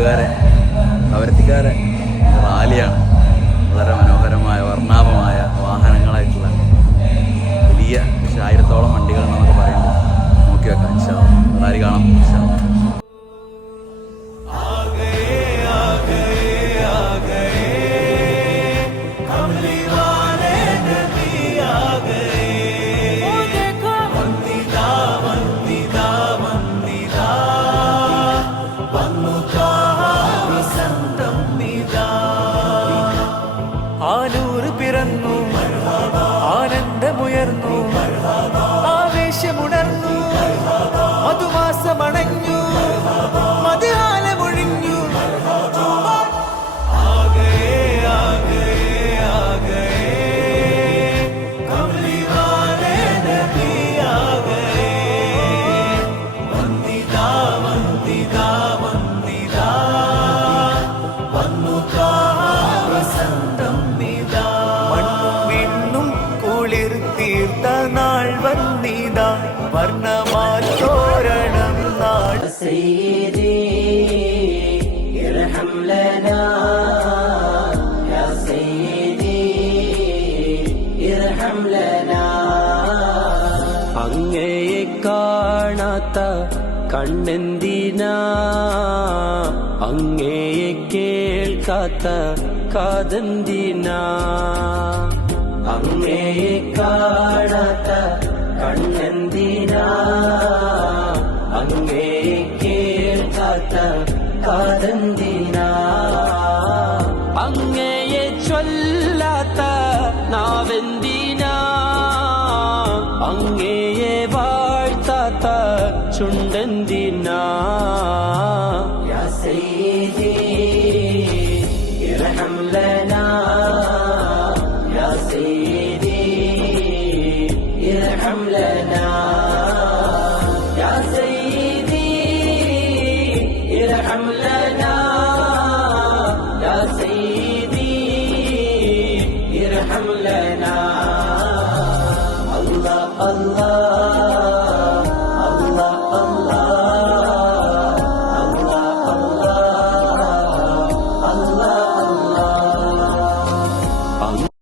കൂട്ടുകാരെ അവരത്തിക്കാരെ റാലിയാണ് വളരെ മനോഹരമായ വർണാഭമായ വാഹനങ്ങളായിട്ടുള്ള വലിയ പക്ഷേ ആയിരത്തോളം വണ്ടികൾ എന്നൊക്കെ പറയുമ്പോൾ നോക്കി വെക്കാം. റാലി കാണാം మధువాసమ سيدي ارحم لنا يا سيدي ارحم لنا അങ്ങയെ കാണാത്ത കണ്ണെന്തിനാ അങ്ങയെ കേൾക്കാത്ത കാതെന്തിനാ അങ്ങയെ കാണാത്ത കണ്ണെന്തിനാ പൊരുന്തിനാ അങ്ങയെ വാഴ്ത്താത്ത ചുണ്ടെന്തിനാ حملا لنا الله الله